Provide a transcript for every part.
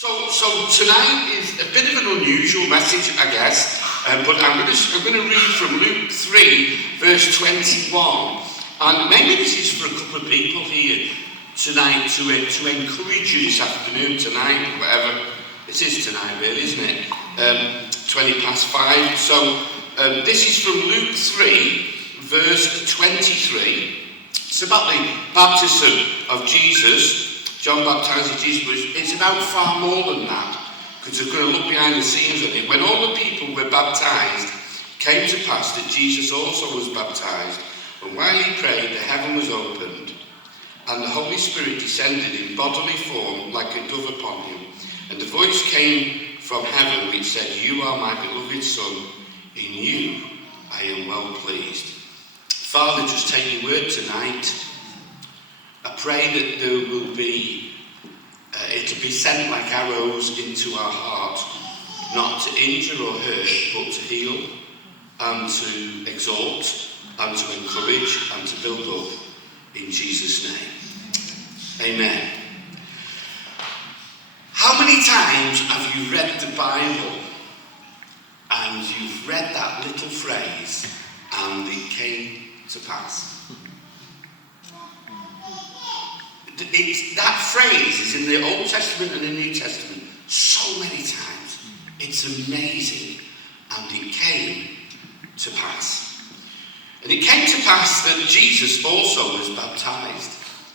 So tonight is a bit of an unusual message, I guess, but I'm going to read from Luke 3, verse 21. And maybe this is for a couple of people here tonight to encourage you this afternoon, tonight, whatever. It is tonight, really, isn't it? 20 past 5. So this is from Luke 3, verse 23. It's about the baptism of Jesus. John baptized Jesus, but it's about far more than that, because we're going to look behind the scenes of it. When all the people were baptized, it came to pass that Jesus also was baptized. And while he prayed, the heaven was opened, and the Holy Spirit descended in bodily form like a dove upon him. And the voice came from heaven which said, "You are my beloved Son, in you I am well pleased." Father, just take your word tonight. I pray that there will be, it'll be sent like arrows into our heart, not to injure or hurt, but to heal and to exhort and to encourage and to build up in Jesus' name. Amen. How many times have you read the Bible and you've read that little phrase, "and it came to pass"? That phrase is in the Old Testament and the New Testament so many times. It's amazing. And it came to pass. And it came to pass that Jesus also was baptized.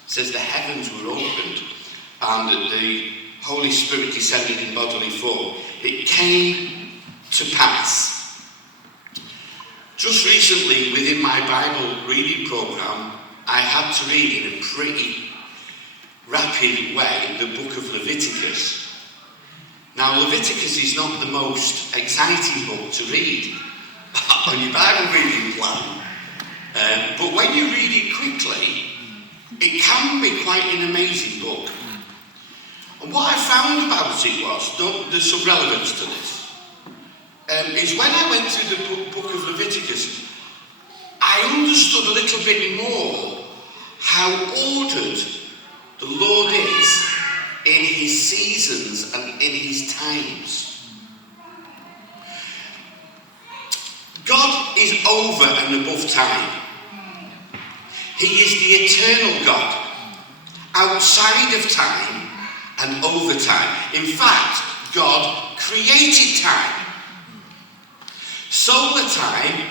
It says the heavens were opened and that the Holy Spirit descended in bodily form. It came to pass. Just recently, within my Bible reading program, I had to read in a pretty rapid way the book of Leviticus. Now, Leviticus is not the most exciting book to read on your Bible reading plan, but when you read it quickly, it can be quite an amazing book. And what I found about it was, there's some relevance to this, is when I went through the book of Leviticus, I understood a little bit more how ordered the Lord is in his seasons and in his times. God is over and above time. He is the eternal God, outside of time and over time. In fact, God created time. Solar time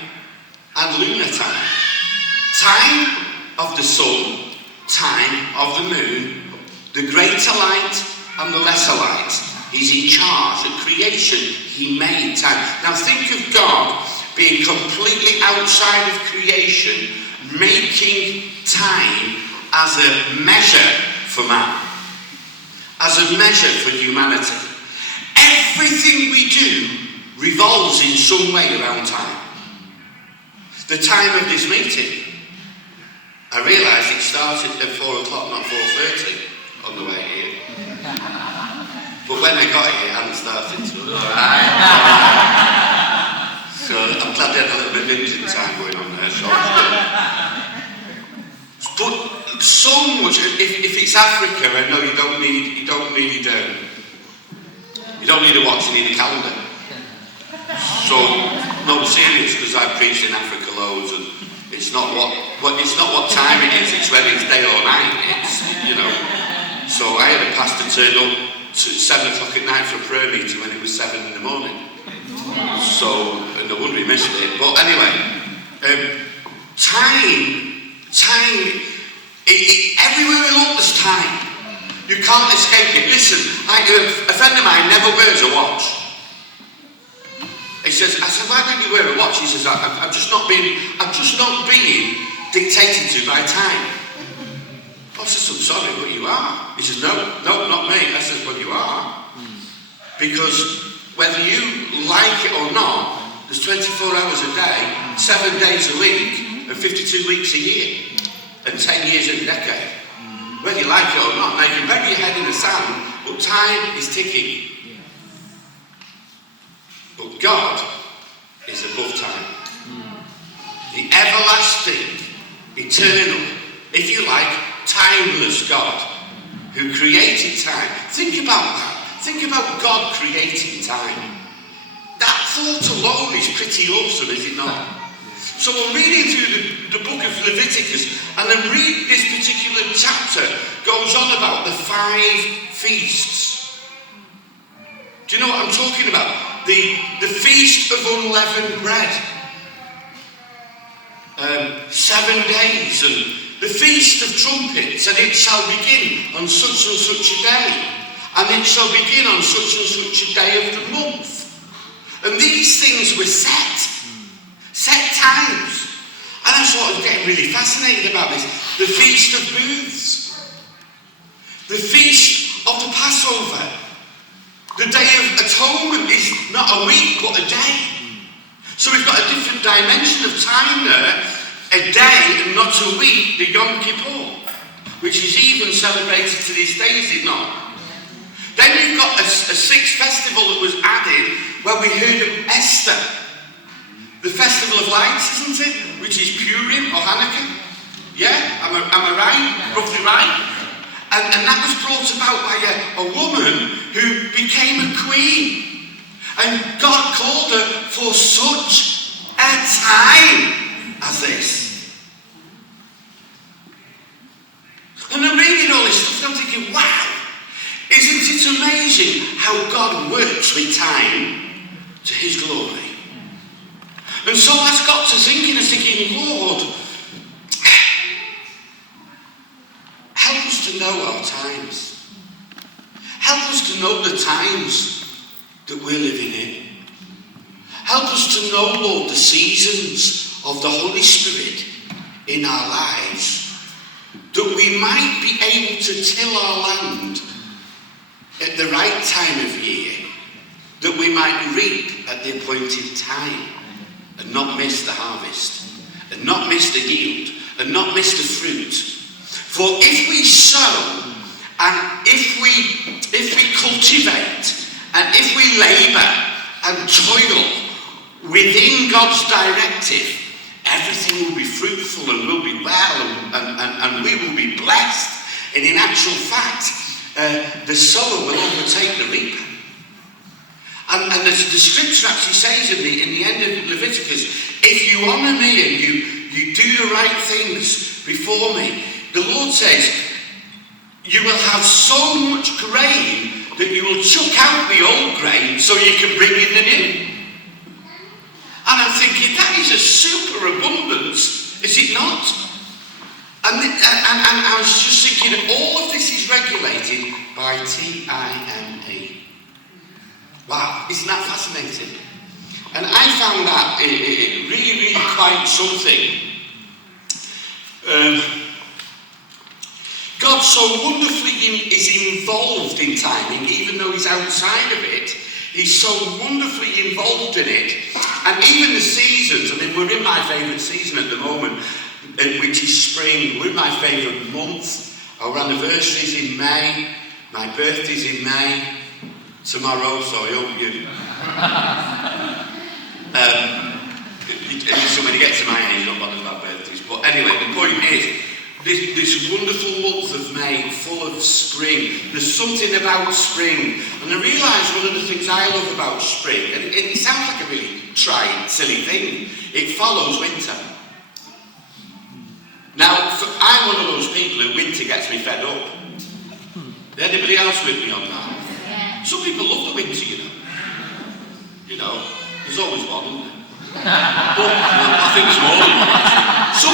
and lunar time. Time of the sun, time of the moon, the greater light and the lesser light. He's in charge. At creation, he made time. Now think of God being completely outside of creation, making time as a measure for man, as a measure for humanity. Everything we do revolves in some way around time. The time of this meeting, I realised it started at 4 o'clock, not 4:30 on the way here. But when I got here, it hadn't started. So I'm glad they had a little bit of engine time going on there. So but so much, if it's Africa, I know you don't need a watch, you need a calendar. So, no, serious, because I've preached in Africa loads, and it's not what time it is, it's whether it's day or night, So I had a pastor turn up at 7 o'clock at night for a prayer meeting when it was 7 in the morning. So, and no wonder he missed it. But anyway, time, everywhere we look there's time. You can't escape it. Listen, a friend of mine never wears a watch. I said, why don't you wear a watch? He says, I'm just not being dictated to by time. I said, I'm sorry, but you are. He says, no, not me. I said, well, you are. Because whether you like it or not, there's 24 hours a day, 7 days a week, and 52 weeks a year, and 10 years in a decade. Whether you like it or not. Now, you can bury your head in the sand, but time is ticking. But God is above time. The everlasting, eternal, if you like, timeless God who created time. Think about that. think about God creating time. That thought alone is pretty awesome, is it not? So I'm reading through the book of Leviticus, and then read this particular chapter goes on about the 5 feasts. Do you know what I'm talking about? The feast of unleavened bread. 7 days, and the feast of trumpets, and it shall begin on such and such a day, and it shall begin on such and such a day of the month. And these things were set times. And that's what I was getting really fascinated about this. The Feast of Booths, the Feast of the Passover, the Day of Atonement is not a week but a day. So we've got a different dimension of time there, a day and not a week, the Yom Kippur, which is even celebrated to this day, is it not? Then you've got a 6th festival that was added where we heard of Esther, the Festival of Lights, isn't it? Which is Purim or Hanukkah. Yeah, am I right? Roughly right? And that was brought about by a woman who became a queen. And God called her for such a time as this. And I'm reading all this stuff and I'm thinking, wow, isn't it amazing how God works with time to his glory? And so I got to thinking and thinking, Lord, help us to know our times. Help us to know the times that we're living in. Help us to know, Lord, the seasons of the Holy Spirit in our lives, that we might be able to till our land at the right time of year, that we might reap at the appointed time, and not miss the harvest, and not miss the yield, and not miss the fruit. For if we sow, and if we cultivate, and if we labour and toil within God's directive, everything will be fruitful and will be well, and we will be blessed. And in actual fact, the sower will overtake the reaper. And the scripture actually says in the end of Leviticus, if you honour me and you do the right things before me, the Lord says, you will have so much grain that you will chuck out the old grain so you can bring in the new. And I'm thinking, that is a superabundance, is it not? And I was just thinking, all of this is regulated by T-I-M-E. Wow, isn't that fascinating? And I found that really, really quite something. God so wonderfully is involved in timing, even though he's outside of it. He's so wonderfully involved in it. And even the seasons, I mean, we're in my favourite season at the moment, which is spring. We're in my favourite month. Our anniversary's in May. My birthday's in May. Tomorrow, so I hope you. So when you get to my age, you're not bothered about birthdays. But anyway, the point is, this wonderful month of May, full of spring. There's something about spring. And I realise one of the things I love about spring, and it sounds like a really trite, silly thing, it follows winter. Now, I'm one of those people who winter gets me fed up. Anybody else with me on that? Some people love the winter, you know. You know, there's always one, isn't there? But I think there's more than one. Some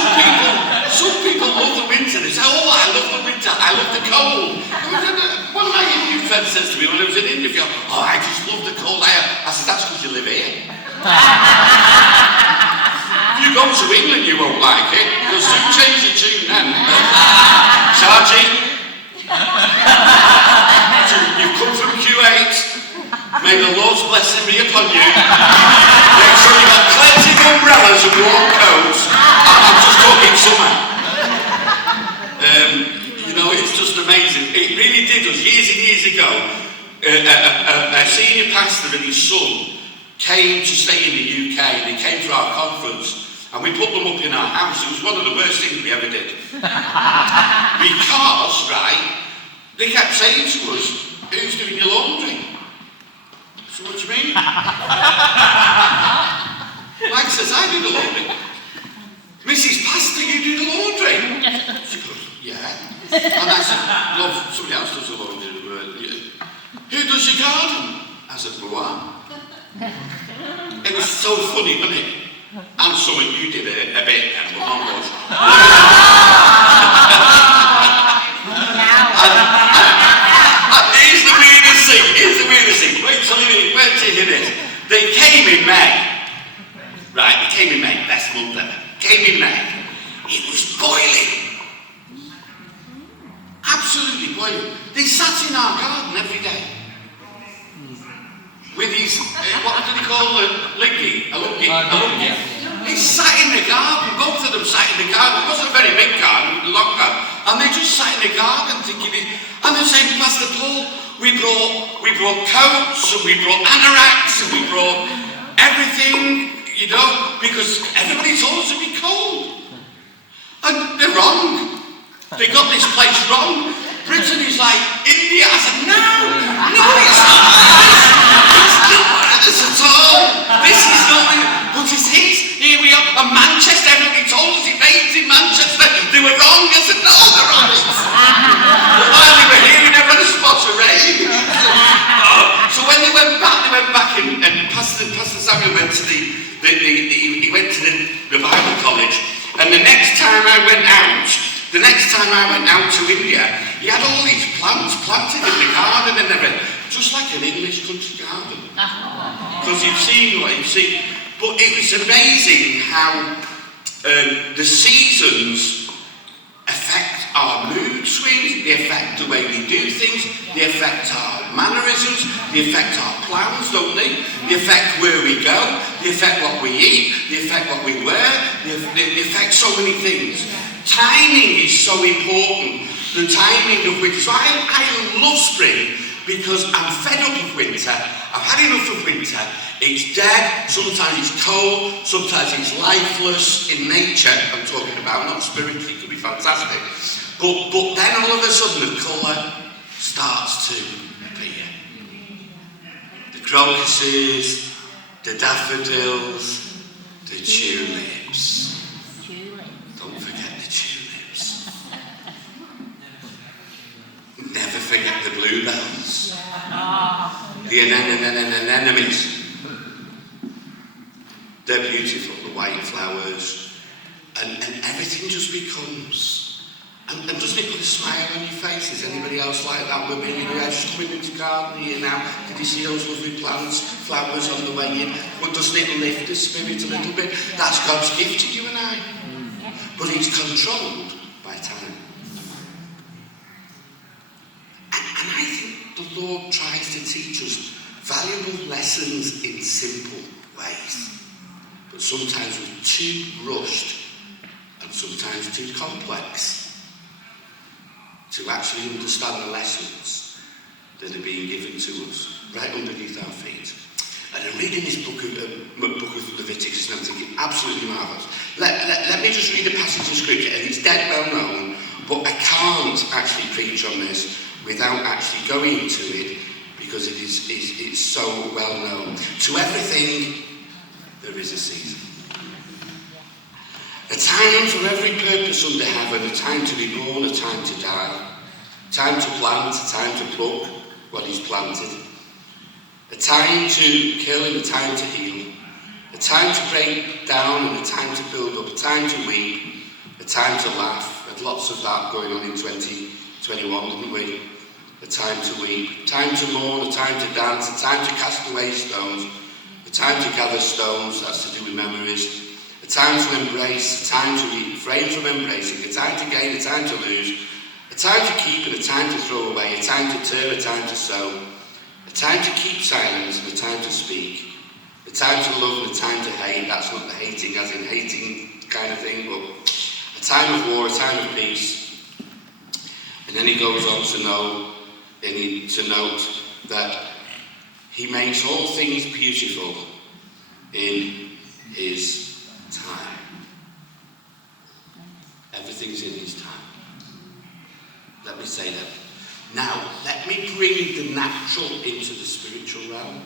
people love the winter. They say, oh, I love the winter, I love the cold. One of my Indian friends says to me when I was in India, oh, I just love the cold. I said, that's because you live here. If you go to England, you won't like it. You'll soon change the tune then. Sergeant. You've come from Q8. May the Lord's blessing be upon you. Make sure you've got plenty of umbrellas and warm coats. I'm just talking summer. You know, it's just amazing. It really did us. Years and years ago, a senior pastor and his son came to stay in the UK. They came for our conference. And we put them up in our house. It was one of the worst things we ever did. Because, right, they kept saying to us, who's doing your laundry? mean? Mike says, I do the laundry. Mrs. Pastor, you do the laundry? She goes, yeah. And I said, well, somebody else does the laundry. Who does your garden? I said, well, what? It was so funny, wasn't it? And something you did a bit, and well, not much. And here's the weirdest thing, wait till you hear this. They came in May. Right, they came in May, best month ever. Came in May. It was boiling. Absolutely boiling. They sat in our garden every day. With his, what did he call it? A lungi. He sat in the garden, both of them sat in the garden. It wasn't a very big garden, it was a long garden. And they just sat in the garden thinking, and they're saying, Pastor Paul, we brought coats, and we brought anoraks, and we brought everything, you know, because everybody told us it'd be cold. And they're wrong. They got this place wrong. Britain is like India. I said, no, it's not. It's not this at all. This is not, but it is. Here we are. And Manchester, everybody told us it rains in Manchester. They were wrong. I said, no, they're right. While they were here, we never had a spot of rain. So when they went back and Pastor Samuel went to he went to the Bible college. And the next time I went out to India, he had all these plants planted in the garden and everything, just like an English country garden. Because you've seen what you've seen. But it was amazing how the seasons affect our mood swings, they affect the way we do things, they affect our mannerisms, they affect our plans, don't they? They affect where we go, they affect what we eat, they affect what we wear, they affect so many things. Timing is so important, the timing of winter. So I love spring because I'm fed up of winter. I've had enough of winter. It's dead, sometimes it's cold, sometimes it's lifeless in nature, I'm talking about, not spiritually, it could be fantastic. But then all of a sudden the colour starts to appear. The crocuses, the daffodils, the tulips. Don't forget the tulips. Never forget the bluebells. The anemones. They're beautiful, the white flowers, and everything just becomes, and doesn't it put a smile on your face? Is anybody else like that with me? You know, I just coming into the garden here now, did you see those lovely plants, flowers on the way in? But doesn't it lift the spirit a little bit? That's God's gift to you and I. But it's controlled by time. And I think the Lord tries to teach us valuable lessons in simple ways. But sometimes we're too rushed and sometimes too complex to actually understand the lessons that are being given to us right underneath our feet. And I'm reading this book of Leviticus and I'm thinking, absolutely marvellous. Let me just read a passage of scripture, and it's dead well known, but I can't actually preach on this without actually going into it because it's so well known. To everything there is a season. A time for every purpose under heaven, a time to be born, a time to die, a time to plant, a time to pluck what is planted, a time to kill and a time to heal, a time to break down and a time to build up, a time to weep, a time to laugh. We had lots of that going on in 2021, didn't we? A time to weep, a time to mourn, a time to dance, a time to cast away stones, a time to gather stones, that's to do with memories, a time to embrace, a time to refrain from embracing, a time to gain, a time to lose, a time to keep and a time to throw away, a time to turn, a time to sow, a time to keep silence and a time to speak, a time to love and a time to hate. That's not the hating as in hating kind of thing, but a time of war, a time of peace. And then he goes on to note that he makes all things beautiful in his time. Everything's in his time. Let me say that. Now, let me bring the natural into the spiritual realm.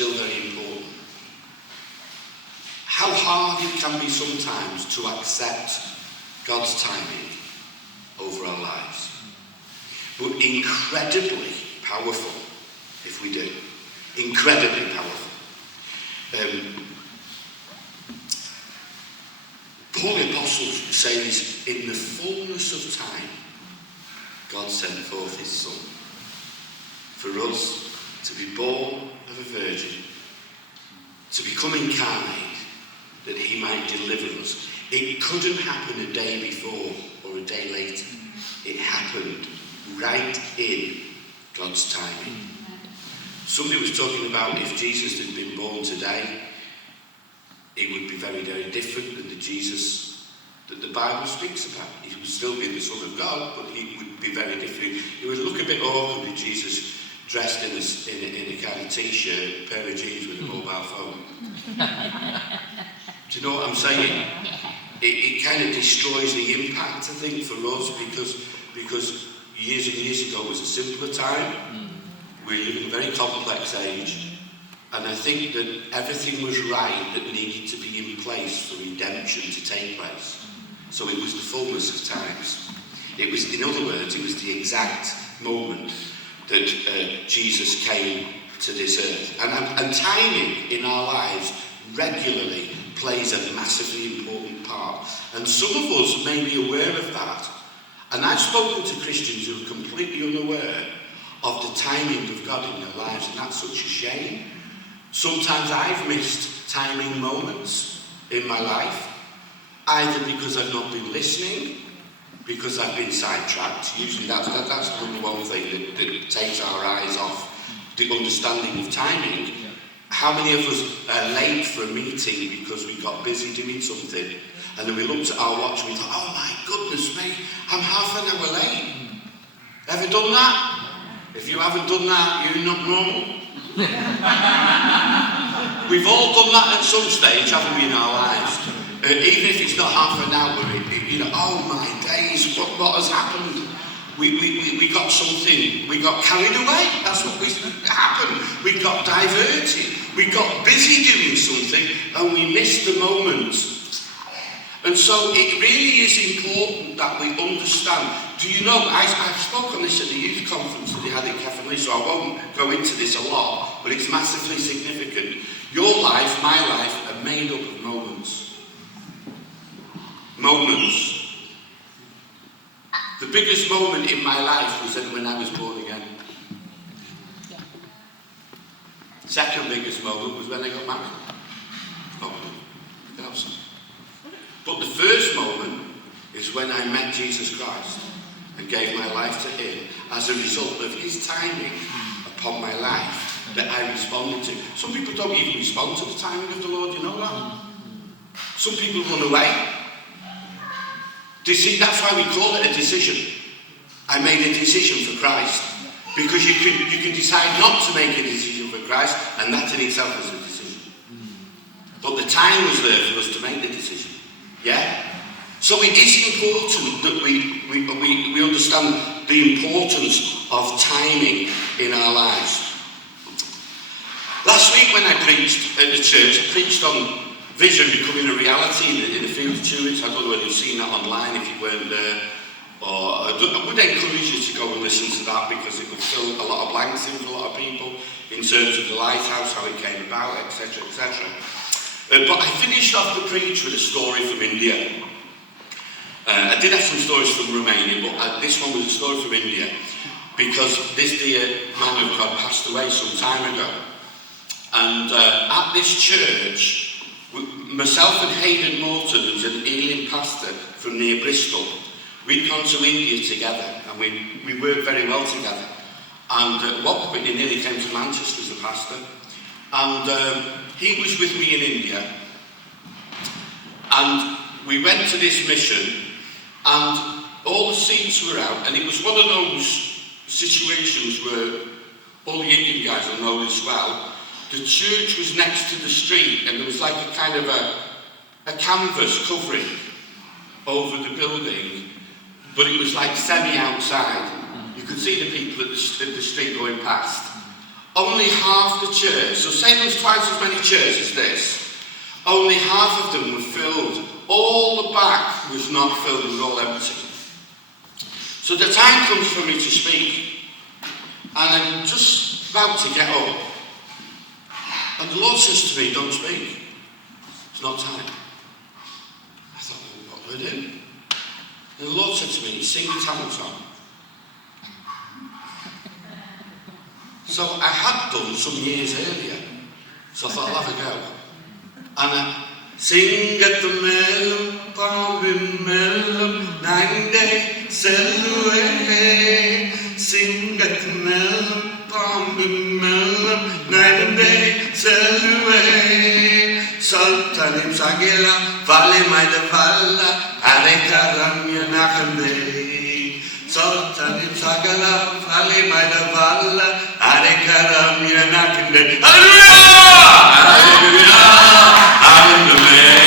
still very important. How hard it can be sometimes to accept God's timing over our lives. But incredibly powerful if we do. Incredibly powerful. Paul the Apostle says, in the fullness of time, God sent forth his Son for us to be born of a virgin, to become incarnate, that he might deliver us. It couldn't happen a day before or a day later. It happened right in God's timing. Somebody was talking about if Jesus had been born today, it would be very, very different than the Jesus that the Bible speaks about. He would still be the Son of God, but he would be very different. It would look a bit awkward with Jesus dressed in a kind of t-shirt, a pair of jeans with a mobile phone. Do you know what I'm saying? It kind of destroys the impact, I think, for us, because years and years ago was a simpler time. We live in a very complex age. And I think that everything was right that needed to be in place for redemption to take place. So it was the fullness of times. It was, in other words, it was the exact moment that Jesus came to this earth. And timing in our lives regularly plays a massively important part. And some of us may be aware of that. And I've spoken to Christians who are completely unaware of the timing of God in their lives, and that's such a shame. Sometimes I've missed timing moments in my life, either because I've not been listening, because I've been sidetracked. Usually that's the number one thing that takes our eyes off the understanding of timing. How many of us are late for a meeting because we got busy doing something, and then we looked at our watch and we thought, oh my goodness me, I'm half an hour late. Ever done that? If you haven't done that, you're not normal. We've all done that at some stage, haven't we, in our lives? Even if it's not half an hour, oh my days, what has happened? We got something, we got carried away. That's what happened. We got diverted. We got busy doing something and we missed the moment. And so it really is important that we understand. Do you know, I spoke on this at the youth conference that they had in Cavan, so I won't go into this a lot, but it's massively significant. Your life, my life, are made up of moments. Moments. The biggest moment in my life was when I was born again. Second biggest moment was when I got married. But the first moment is when I met Jesus Christ and gave my life to him as a result of his timing upon my life that I responded to. Some people don't even respond to the timing of the Lord, you know that? Some people run away. That's why we call it a decision. I made a decision for Christ. Because you can decide not to make a decision for Christ, and that in itself is a decision. But the time was there for us to make the decision. Yeah? So it is important that we understand the importance of timing in our lives. Last week when I preached at the church, I preached on vision becoming a reality in the field of tourists. I don't know whether you've seen that online if you weren't there. Or I would encourage you to go and listen to that because it would fill a lot of blanks in with a lot of people in terms of the Lighthouse, how it came about, etc., etc. But I finished off the preach with a story from India. I did have some stories from Romania, but this one was a story from India because this dear man of God passed away some time ago. And at this church, myself and Hayden Morton, who's an Ealing pastor from near Bristol, we'd gone to India together and we worked very well together. And at one point he nearly came to Manchester as a pastor. And he was with me in India. And we went to this mission and all the seats were out. And it was one of those situations where all the Indian guys will know this well. The church was next to the street and there was like a kind of a canvas covering over the building. But it was like semi-outside. You could see the people at the street going past. only half the chairs, so say there was twice as many chairs as this, only half of them were filled. All the back was not filled, it was all empty. So the time comes for me to speak, and I'm just about to get up, and the Lord says to me, don't speak, it's not time. I thought, well, what do I do? And the Lord said to me, sing the Tamil song. So I had done some years earlier, so I thought I'll have a go. And I sing at the melum, pambim melum, nangde selue. Sing at the melum, pambim melum, nangde selue. Sultanim sagela, vale maida valla, arekaram yanakande. Sultanim sagala, vale maida valla, arekaram yanakande. Hallelujah! Hallelujah! Hallelujah!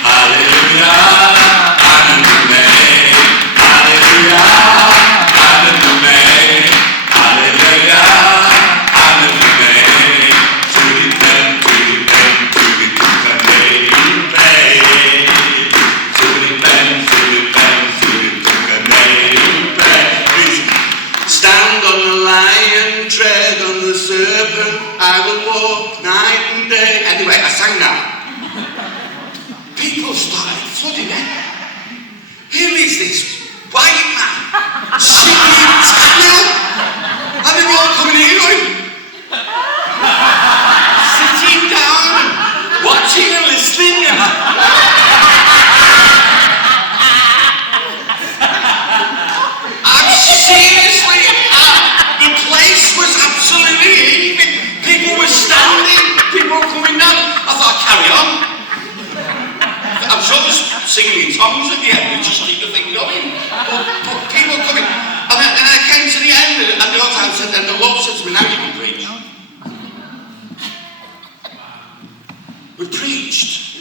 Hallelujah! Hallelujah! Hallelujah! Hallelujah! Hallelujah! Hallelujah! To the pen, to the pen, to the pen, to the pen, to the pen, to the pen. Stand on the lion, tread on the serpent. I will walk night and day. Anyway, I sang that. People started flooding in. Here is this white man singing Tamil, and they were all coming in going, sitting down and watching and listening. I'm seriously, the place was absolutely heaving. People were standing, people were coming down. I thought, carry on. I'm sure I was singing in tongues at the end, we just keep the thing going. But people coming. And I came to the end, and the Lord said, and the Lord said to me, now you can preach. We preached.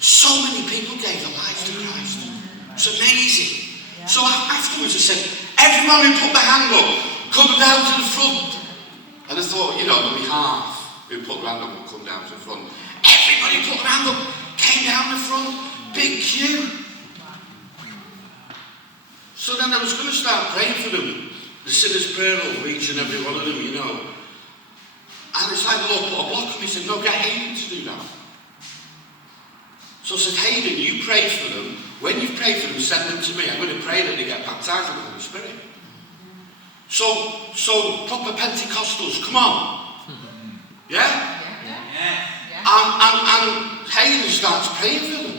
So many people gave their lives to Christ. It's amazing. So afterwards I said, everyone who put their hand up, come down to the front. And I thought, you know, there'll be half who put their hand up and come down to the front. Everybody put their hand up, came down the front, big queue. So then I was going to start praying for them. The sinner's prayer over each and every one of them, you know. And it's like the Lord put a block on me. He said, no, get Hayden to do that. So I said, Hayden, you pray for them. When you've prayed for them, send them to me. I'm going to pray that they get baptized in the Holy Spirit. So proper Pentecostals, come on. Yeah? And Hayden starts praying for them.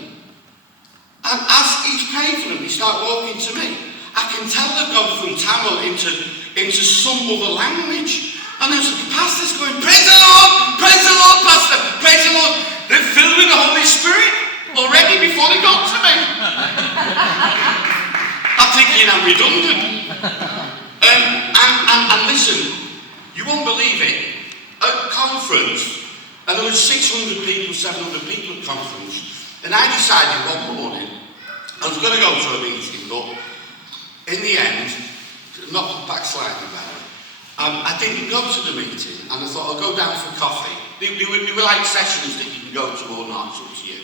And as he's praying for them, they start walking to me. I can tell they've gone from Tamil into some other language. And there's the pastor's going, praise the Lord, Pastor, praise the Lord. They're filled with the Holy Spirit already before they got to me. I'm thinking I'm redundant. And listen, you won't believe it. At conference, and there was 600 people, 700 people at conference, and I decided one morning I was going to go to a meeting, but in the end, not backsliding about it, I didn't go to the meeting, and I thought I'll go down for coffee. They were like sessions that you can go to or not, it's up to you.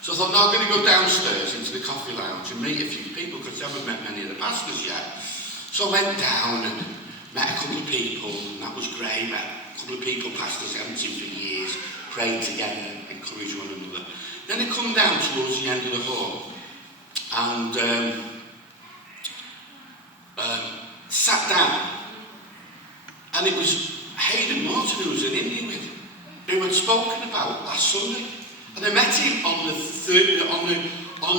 So I thought, no, I'm going to go downstairs into the coffee lounge and meet a few people, because I haven't met many of the pastors yet. So I went down and met a couple of people, and that was great. Met a couple of people pastors I haven't seen for years, prayed together, encouraged one another. Then I come down towards the end of the hall, and sat down, and it was Hayden Martin, who was in India with, who had spoken about last Sunday, and I met him on the Thursday morning. I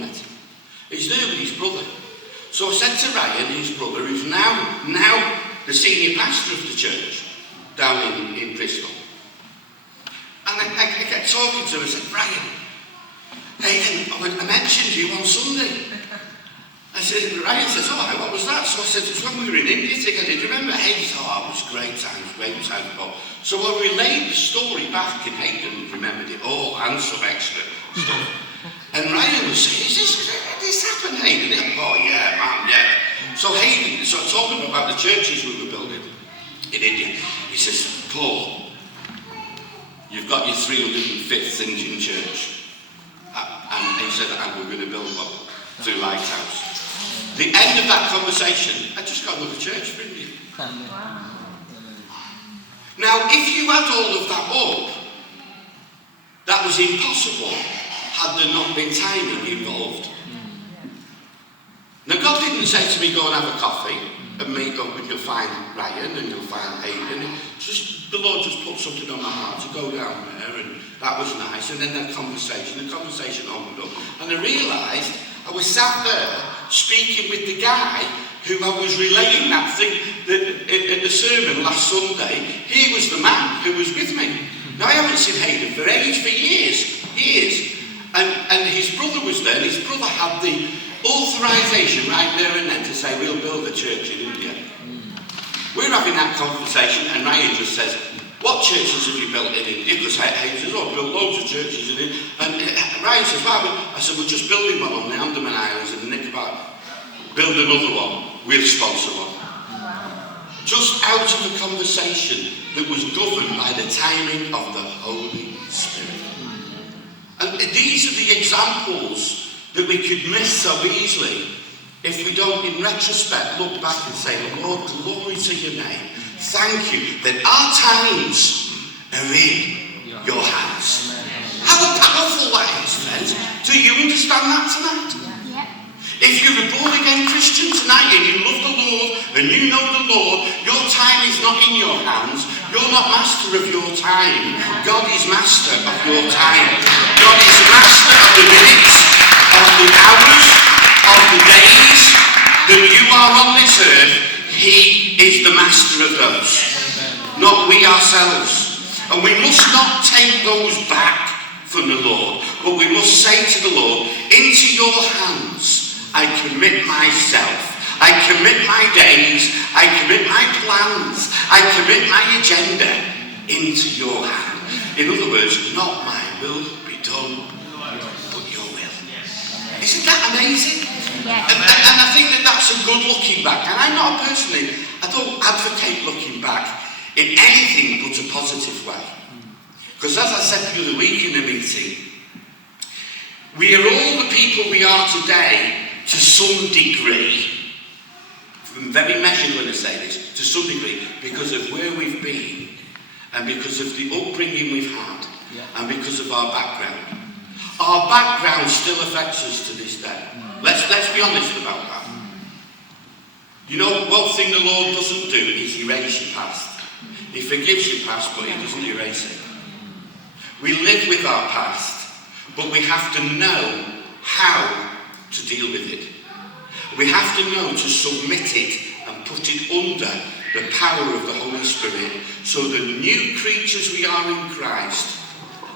met him. He's there with his brother. So I said to Ryan, his brother, who's now the senior pastor of the church down in Bristol, and I kept talking to him. I said, Ryan, I mentioned you on Sunday. I said, Ryan says, oh, what was that? So I said, it's when we were in India together. Did you remember? Hayden said, oh, it was great times. So I relayed the story back, and Hayden remembered it all and some extra stuff. And Ryan was saying, is this happened, Hayden? Oh, yeah, man, yeah. So I told him churches we were building in India. He says, Paul, you've got your 305th Indian church. And he said, and we're going to build one through Lighthouse. The end of that conversation, I just got another church for India. Now, if you add all of that up, that was impossible had there not been timing involved. Now, God didn't say to me, go and have a coffee and meet up and you'll find Ryan and you'll find Hayden. The Lord just put something on my heart to go down there, and that was nice. And then the conversation opened up. And I realised I was sat there speaking with the guy who I was relaying that thing at the sermon last Sunday. He was the man who was with me. Now, I haven't seen Hayden for years. And his brother was there, and his brother had the authorisation right there and then to say, we'll build a church in India. We're having that conversation, and Ryan just says, what churches have you built in India? Because Hayden says, oh, I've built loads of churches in India. And Ryan says, why? I said, we're just building one on the Andaman Islands in the Nicobar. Build another one, we'll sponsor one. Just out of a conversation that was governed by the timing of the Holy Spirit. And these are the examples that we could miss so easily if we don't, in retrospect, look back and say, Lord, glory to your name. Thank you that our times are in your hands. How powerful that is, friends. Do you understand that tonight? If you're a born-again Christian tonight and you love the Lord and you know the Lord, your time is not in your hands. You're not master of your time. God is master of your time. God is master of the minutes, of the hours, of the days that you are on this earth. He is the master of those, not we ourselves. And we must not take those back from the Lord, but we must say to the Lord, into your hands I commit myself. I commit my days. I commit my plans. I commit my agenda into your hand. In other words, not my will be done, but your will. Isn't that amazing? Yes. And I think that that's a good looking back. And I'm not personally, I don't advocate looking back in anything but a positive way. Because as I said the other week in a meeting, we are all the people we are today to some degree. I'm very measured when I say this, to some degree, because of where we've been and because of the upbringing we've had and because of our background. Our background still affects us to this day. Let's be honest about that. You know, one thing the Lord doesn't do is erase your past. He forgives your past, but he doesn't erase it. We live with our past, but we have to know how to deal with it. We have to know to submit it and put it under the power of the Holy Spirit, so the new creatures we are in Christ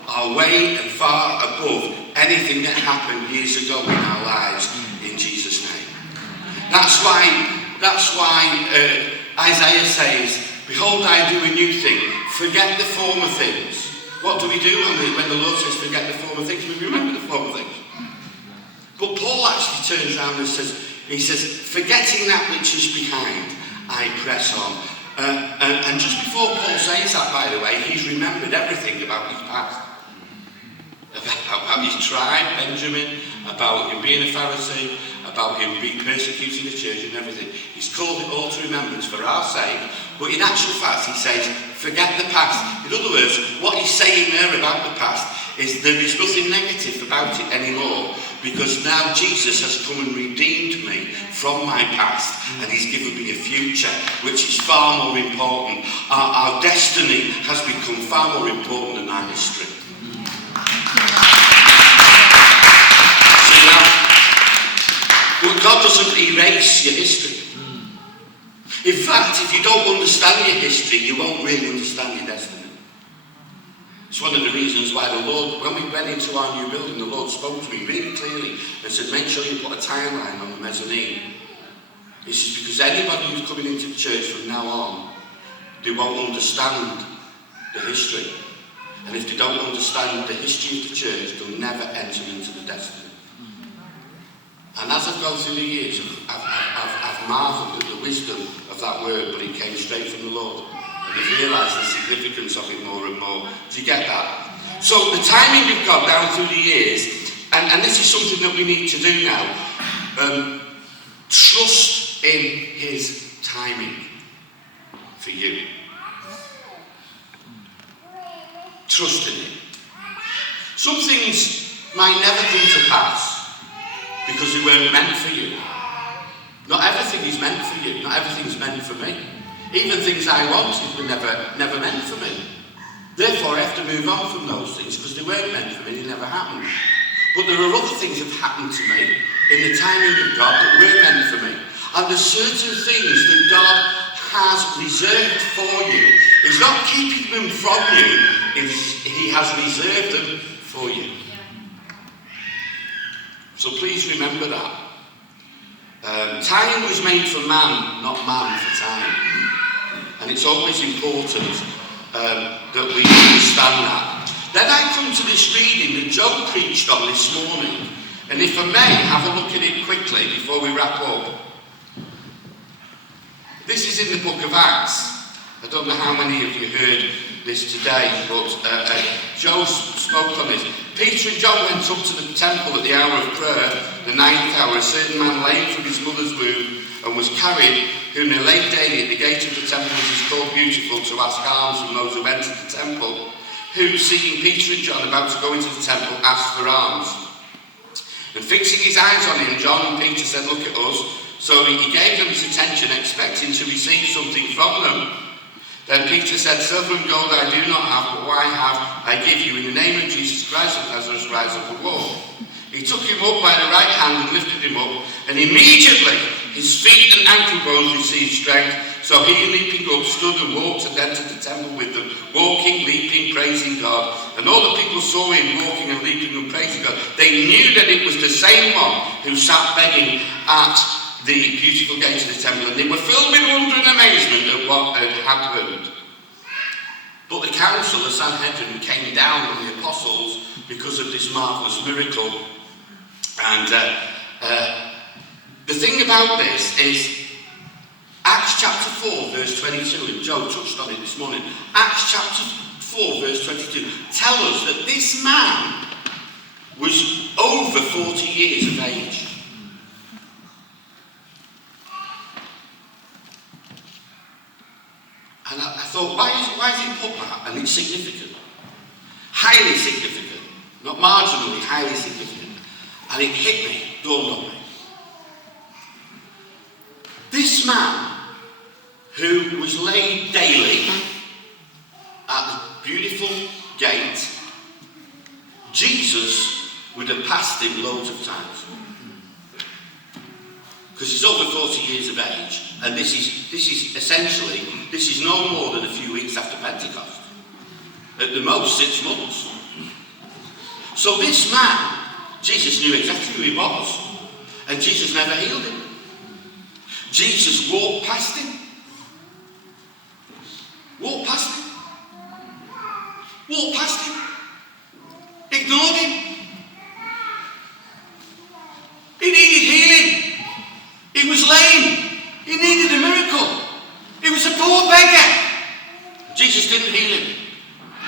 are way and far above anything that happened years ago in our lives, in Jesus' name. That's why Isaiah says, behold, I do a new thing. Forget the former things. What do we do when the Lord says forget the former things? We remember the former things. But Paul actually turns around and says, forgetting that which is behind, I press on. And just before Paul says that, by the way, he's remembered everything about his past. About his tribe, Benjamin, about him being a Pharisee, about him being persecuting the church and everything. He's called it all to remembrance for our sake. But in actual fact, he says, forget the past. In other words, what he's saying there about the past is there is nothing negative about it anymore, because now Jesus has come and redeemed me from my past, and he's given me a future which is far more important. Our destiny has become far more important than our history. See now, but God doesn't erase your history. In fact, if you don't understand your history, you won't really understand your destiny. It's one of the reasons why the Lord, when we went into our new building, the Lord spoke to me really clearly and said, make sure you put a timeline on the mezzanine. He says, because anybody who's coming into the church from now on, they won't understand the history. And if they don't understand the history of the church, they'll never enter into the destiny. And as I've gone through the years, I've marveled at the wisdom of that word, but it came straight from the Lord. And they've realised the significance of it more and more. Do you get that? So the timing of God down through the years, and this is something that we need to do now, trust in his timing for you. Trust in it. Some things might never come to pass because they weren't meant for you. Not everything is meant for you. Not everything's meant for me. Even things I wanted were never meant for me. Therefore, I have to move on from those things because they weren't meant for me. They never happened. But there are other things that have happened to me in the timing of God that were meant for me. And there's certain things that God has reserved for you. He's not keeping them from you. He has reserved them for you. So please remember that. Time was made for man, not man for time. And it's always important that we understand that. Then I come to this reading that Joe preached on this morning. And if I may, have a look at it quickly before we wrap up. This is in the book of Acts. I don't know how many of you heard this today, but Joe spoke on this. Peter and John went up to the temple at the hour of prayer, the 9th hour. A certain man lame from his mother's womb and was carried, whom they laid daily at the gate of the temple, which is called Beautiful, to ask alms from those who entered the temple, who, seeing Peter and John about to go into the temple, asked for alms. And fixing his eyes on him, John and Peter said, "Look at us." So he gave them his attention, expecting to receive something from them. Then Peter said, "Silver and gold I do not have, but what I have I give you. In the name of Jesus Christ of Nazareth, rise up and walk." He took him up by the right hand and lifted him up, and immediately his feet and ankle bones received strength. So he, leaping up, stood and walked and entered the temple with them, walking, leaping, praising God. And all the people saw him walking and leaping and praising God. They knew that it was the same one who sat begging at the beautiful gate of the temple, and they were filled with wonder and amazement at what had happened. But the council, the Sanhedrin, came down on the apostles because of this marvellous miracle. And the thing about this is Acts chapter 4 verse 22, and Joe touched on it this morning. Acts chapter 4 verse 22 tell us that this man was over 40 years of age. And I thought, why is it put that? And it's significant. Highly significant. Not marginally, highly significant. And it hit me, dawned on me. This man, who was laid daily at the beautiful gate, Jesus would have passed him loads of times. Because he's over 40 years of age, and this is essentially, this is no more than a few weeks after Pentecost. At the most, 6 months. So this man, Jesus knew exactly who he was, and Jesus never healed him. Jesus walked past him. Walked past him. Walked past him. Ignored him. He needed healing. He was lame. He needed a miracle. He was a poor beggar. Jesus didn't heal him.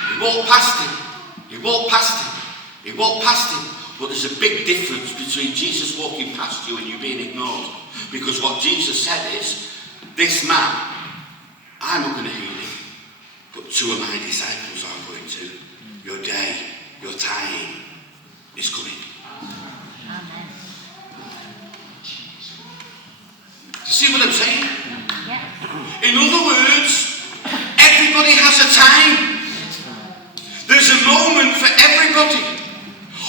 He walked past him. He walked past him. He walked past him. But there's a big difference between Jesus walking past you and you being ignored. Because what Jesus said is, this man, I'm not going to heal him, but 2 of my disciples are going to. Your day, your time is coming. Amen. You see what I'm saying? Yes. In other words, everybody has a time. There's a moment for everybody.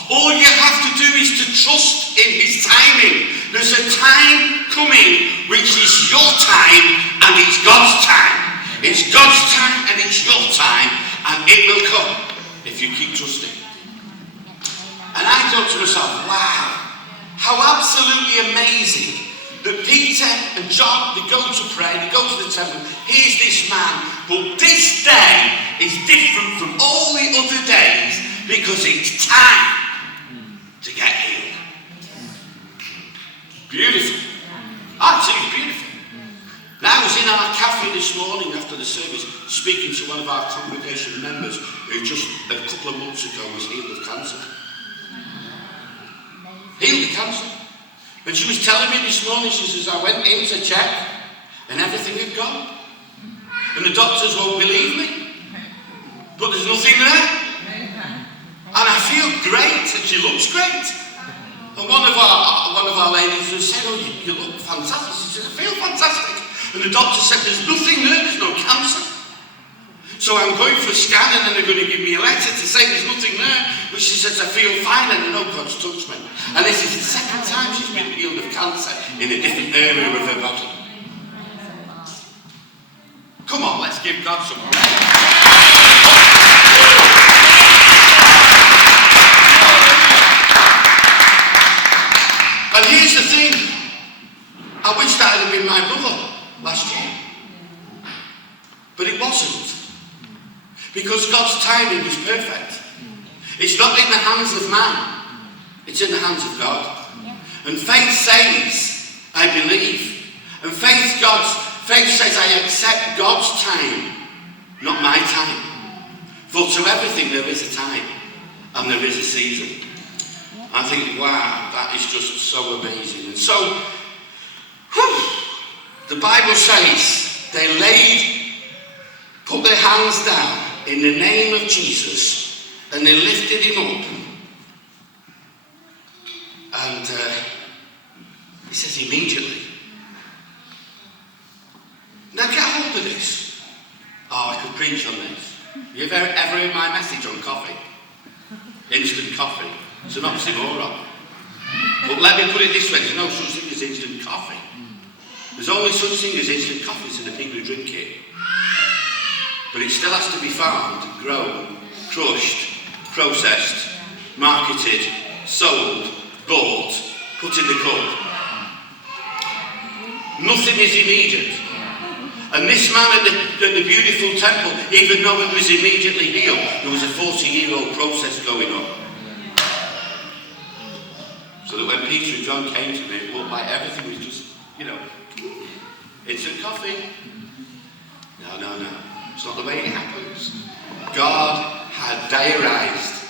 All you have to do is to trust in his timing. There's a time coming which is your time and it's God's time. It's God's time and it's your time, and it will come if you keep trusting. And I thought to myself, wow, how absolutely amazing that Peter and John, they go to pray, they go to the temple. Here's this man, but this day is different from all the other days because it's time to get healed. Beautiful. Absolutely beautiful. Now was in our cafe this morning after the service speaking to one of our congregation members who just a couple of months ago was healed of cancer. Healed of cancer. And she was telling me this morning, she says, I went in to check and everything had gone. And the doctors won't believe me. But there's nothing there. And I feel great and she looks great. And one of our ladies was saying, oh, you look fantastic. She said, I feel fantastic. And the doctor said, there's nothing there, there's no cancer. So I'm going for a scan and then they're going to give me a letter to say there's nothing there. But she says, I feel fine and I know God's touched me. And this is the second time she's been healed of cancer in a different area of her body. Come on, let's give God some praise. And here's the thing. I wish that had been my brother last year. But it wasn't. Because God's timing is perfect. It's not in the hands of man. It's in the hands of God. And faith says, I believe. And faith says, I accept God's time, not my time. For to everything there is a time. And there is a season. I think, wow, that is just so amazing. And so, the Bible says they put their hands down in the name of Jesus and they lifted him up. And he says immediately. Now get hold of this. Oh, I could preach on this. You've ever heard my message on coffee? Instant coffee. It's an oxymoron. But let me put it this way, there's no such thing as instant coffee. There's only such thing as instant coffee to the people who drink it. But it still has to be farmed, grown, crushed, processed, marketed, sold, bought, put in the cup. Nothing is immediate. And this man at the beautiful temple, even though it was immediately healed, there was a 40-year-old process going on. So that when Peter and John came to me, it looked like everything was just, instant coffee. No. It's not the way it happens. God had diarised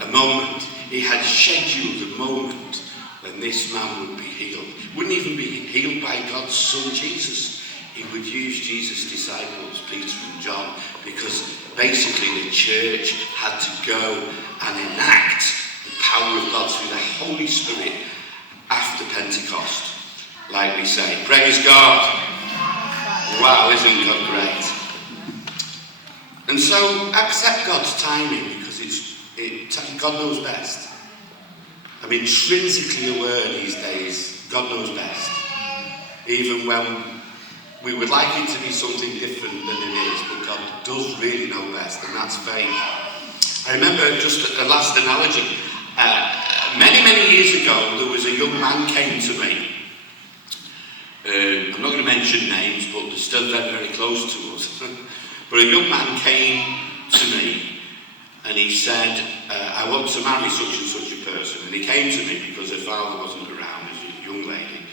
a moment. He had scheduled a moment when this man would be healed. Wouldn't even be healed by God's Son Jesus. He would use Jesus' disciples, Peter and John, because basically the church had to go and enact the power of God through the Holy Spirit after Pentecost, like we say. Praise God. Wow, isn't God great? And so accept God's timing because God knows best. I'm intrinsically aware these days, God knows best. Even when we would like it to be something different than it is, but God does really know best, and that's faith. I remember just a last analogy. Many years ago, there was a young man came to me. I'm not going to mention names, but they're still very, very close to us. But a young man came to me, and he said, I want to marry such and such a person. And he came to me because her father wasn't around, as a young lady,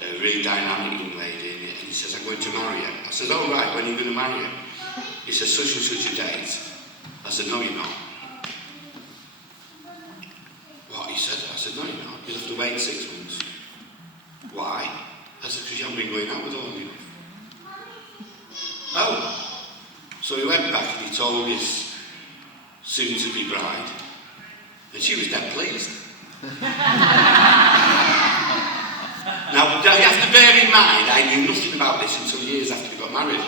a really dynamic young lady. And he says, I'm going to marry her. I said, oh right, when are you going to marry her? He says, such and such a date. I said, no, you're not. What? He said, I said, no, you're not. You'll have to wait 6 months. Why? I said, because you haven't been going out with her long enough. Oh. So he went back and he told his soon-to-be bride, and she was dead pleased. Now, you have to bear in mind, I knew nothing about this until years after we got married.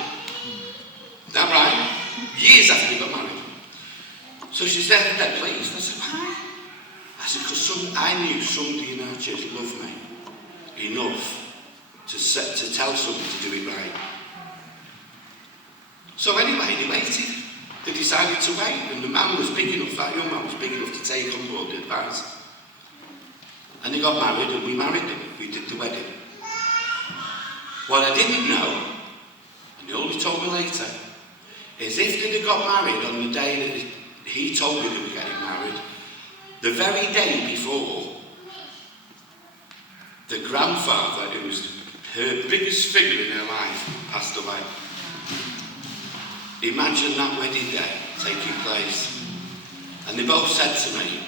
Is that right? Years after we got married. So she's dead pleased. I said, why? I said, because I knew somebody in our church loved me enough to tell somebody to do it right. So anyway, they waited. They decided to wait, and the man was big enough, that young man was big enough to take on board the advice. And they got married, and we married them. We did the wedding. What I didn't know, and they only told me later, is if they'd have got married on the day that he told me they were getting married, the very day before, the grandfather, who was her biggest figure in her life passed away. Imagine that wedding day taking place. And they both said to me,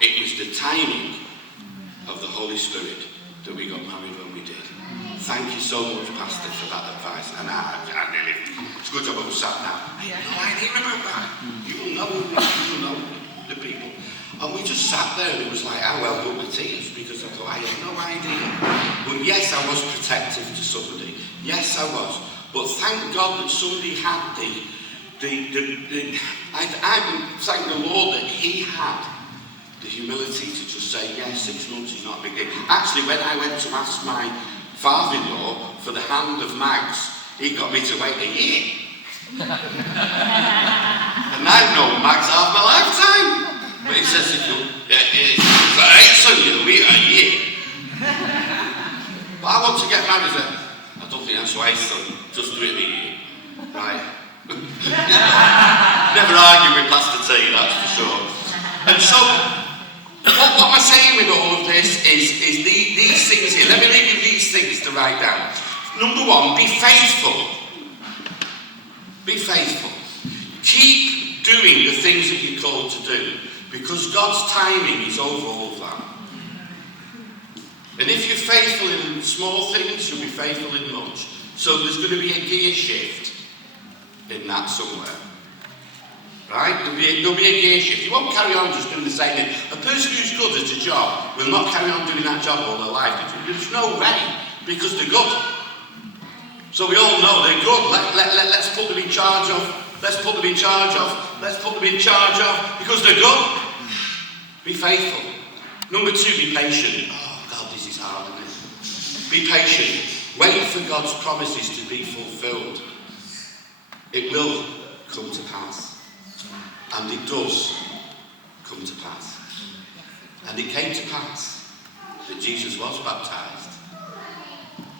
it was the timing of the Holy Spirit that we got married when we did. Thank you so much, Pastor, for that advice. And I nearly, it's good to have sat now. I had no idea about that. You will know the people. And we just sat there and it was like, I welled up with tears because I thought, I had no idea. But yes, I was protective to somebody. Yes, I was. But thank God that somebody had I thank the Lord that he had the humility to just say, yes, 6 months is not a big deal. Actually, when I went to ask my father-in-law for the hand of Mags, he got me to wait a year. And I've known Mags half my lifetime. But he says, it's alright, son, you'll wait a year. But I want to get married. I don't think that's wise, son. Just do it in a year. Right? Never argue with Pastor T, that's for sure. And so, what am I saying with all of this is these things here. Let me leave you these things to write down. Number 1, be faithful. Be faithful. Keep doing the things that you're called to do, because God's timing is over all of that. And if you're faithful in small things, you'll be faithful in much. So there's going to be a gear shift in that somewhere. Right? There'll be a gear shift. You won't carry on just doing the same thing. A person who's good at a job will not carry on doing that job all their life. There's no way, because they're good. So we all know they're good. Let's put them in charge of. Let's put them in charge of. Let's put them in charge of, because they're good. Be faithful. Number 2, be patient. Oh God, this is hard, isn't it? Be patient. Wait for God's promises to be fulfilled. It will come to pass. And it does come to pass. And it came to pass that Jesus was baptized.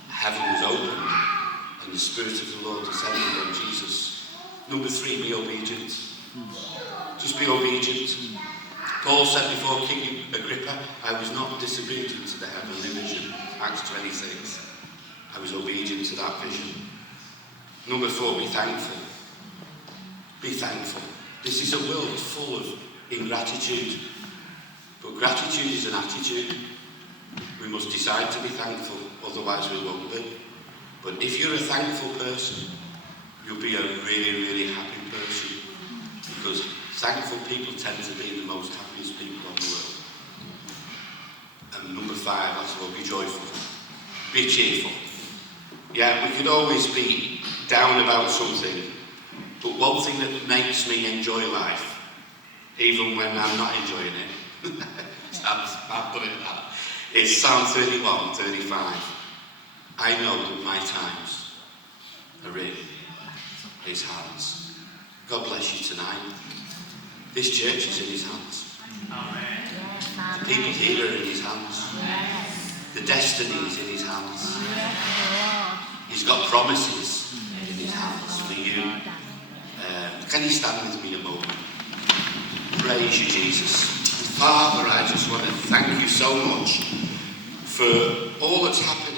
Heaven was opened. And the Spirit of the Lord descended on Jesus. Number 3, be obedient. Just be obedient. Paul said before King Agrippa, I was not disobedient to the heavenly vision. Acts 26. I was obedient to that vision. Number 4, be thankful. Be thankful. This is a world full of ingratitude. But gratitude is an attitude. We must decide to be thankful, otherwise we won't be. But if you're a thankful person, you'll be a really, really happy person. Because thankful people tend to be the most happiest people on the world. And number 5, that's what, be joyful. Be cheerful. Yeah, we could always be down about something. But one thing that makes me enjoy life, even when I'm not enjoying it, I'll put it that, is Psalm 31, 35. I know that my times are in his hands. God bless you tonight. This church is in his hands. Amen. The people here are in his hands. The destiny is in his hands. He's got promises in his hands for you. Can you stand with me a moment? Praise you, Jesus. Father, I just want to thank you so much for all that's happened